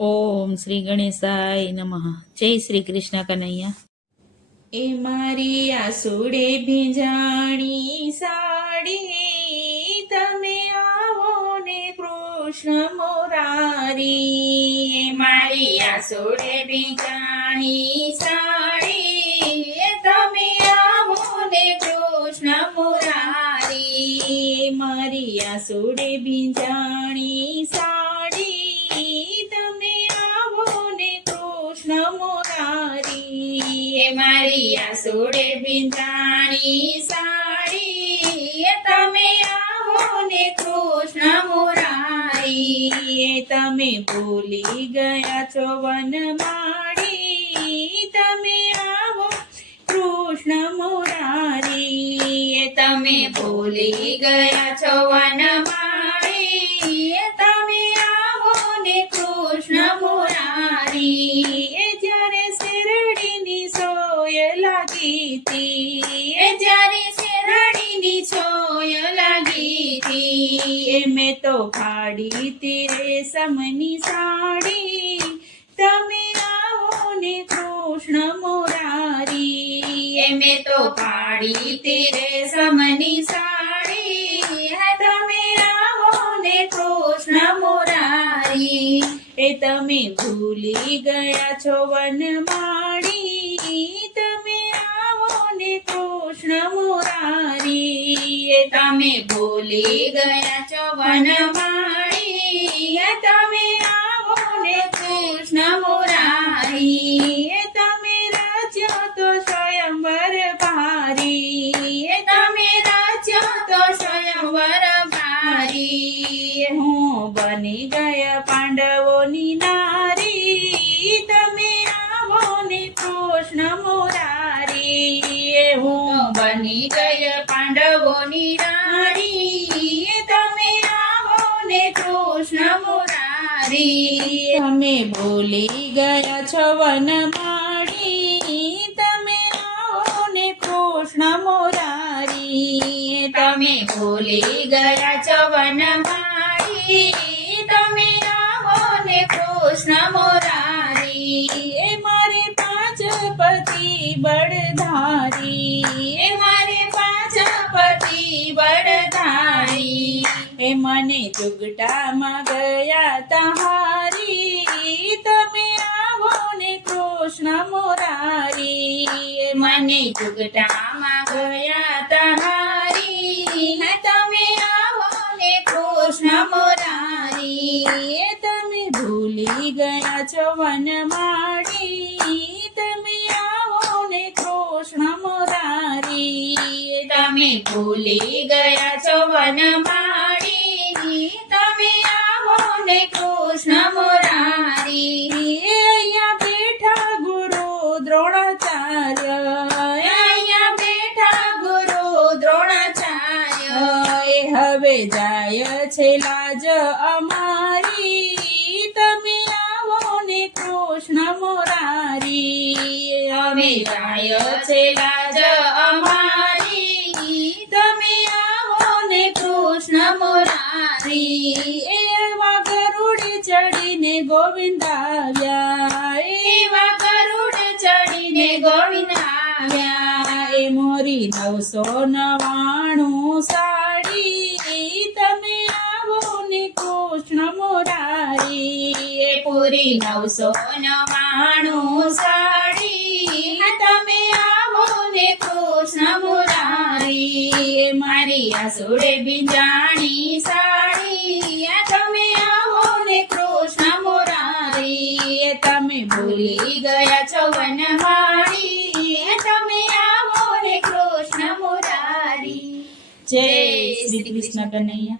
ઓમ શ્રી ગણેશાય નમઃ. જય શ્રી કૃષ્ણ કનૈયા. એ મારી આસુડે ભીંજાણી સાડી, તમે આવો ને કૃષ્ણ મોરારી. મારી આસુડે ભીંજાણી સાડી, તમે આવો ને કૃષ્ણ મોરારી. મારી આસુડે ભીંજાણી સાડી, તમે આવો ને કૃષ્ણ મોરારી. મારી આસુડે ભીંજાણી સાડી, તમે આવો ને કૃષ્ણ મોરારી. તમે ભૂલી ગયા છો વનમાળી, તમે આવો કૃષ્ણ મોરારી. તમે ભૂલી ગયા છો વનમાળી, તમે આવો ને કૃષ્ણ મોરારી. જ્યારે શેરડીની સોય લાગી તી, જ્યારે શેરડીની સોય લાગી તી, મેં તો ફાડી તી રેશમની સાડી, તમે આવો ને કૃષ્ણ મોરારી. મેં તો ફાડી તી રેશમની સાડી, તમે આવો ને કૃષ્ણ મોરારી. તમે ભૂલી ગયા છો વનમાળી, તમે આવો ને કૃષ્ણ મોરારી. તમે ભૂલી ગયા છો વનમાળી, તમે આવો ને કૃષ્ણ મોરારી. તમે રાચ્યો તો સ્વયંવર ભારી, તમે રાચ્યો તો સ્વયંવર ભારી. હું બની ગયા પાંડવોની નારી, તમે આવો ને કૃષ્ણ મોરારી. હું બની ગયા પાંડવોની નારી, તમે આવો ને કૃષ્ણ મોરારી. તમે ભૂલી ગયા છો વનમાળી, તમે આવો ને કૃષ્ણ મોરારી. તમે ભૂલી ગયા છો વનમાળી, તમે આવો ને કૃષ્ણ મોરારી. મારે પાંચ પતિ બળધારી, મારે પાંચ પતિ બળધારી. મને જુગટામાં ગયા તહારી, તમે આવો ને કૃષ્ણ મોરારી. મને જુગટામાં ગયા તહારી, તમે આવો ને કૃષ્ણ મોરારી. તમે ભૂલી ગયા છો વનમાળી, તમે આવો ને કૃષ્ણ મોરારી. તમે ભૂલી ગયા છો વનમાળી, તમે આવો ને કૃષ્ણ મોરારી. અહીંયા બેઠા ગુરુ દ્રોણાચાર્ય, અહીંયા બેઠા ગુરુ દ્રોણાચાર્ય. હવે જાય છે લાજ અમારી, તમે આવો ને કૃષ્ણ મોરારી. હવે જાય છે લાજ અમારી, તમે આવો ને કૃષ્ણ મોરારી. એવા ગરુડ ચડીને ગોવિંદ આવ્યા, એવા ગરુડ ચડીને ગોવિંદ આવ્યા. મોરી 999 સાડી, તમે આવો ને કૃષ્ણ મોરારી. પૂરી 999 સાડી, તમે આવો ને કૃષ્ણ મોરારી. મારી આસુડે ભીંજાણી સાડી, તમે આવો ને કૃષ્ણ મોરારી. તમે ભૂલી ગયા છો વનમાળી, તમે આવો ને કૃષ્ણ મોરારી. જય શ્રી કૃષ્ણ કનૈયા.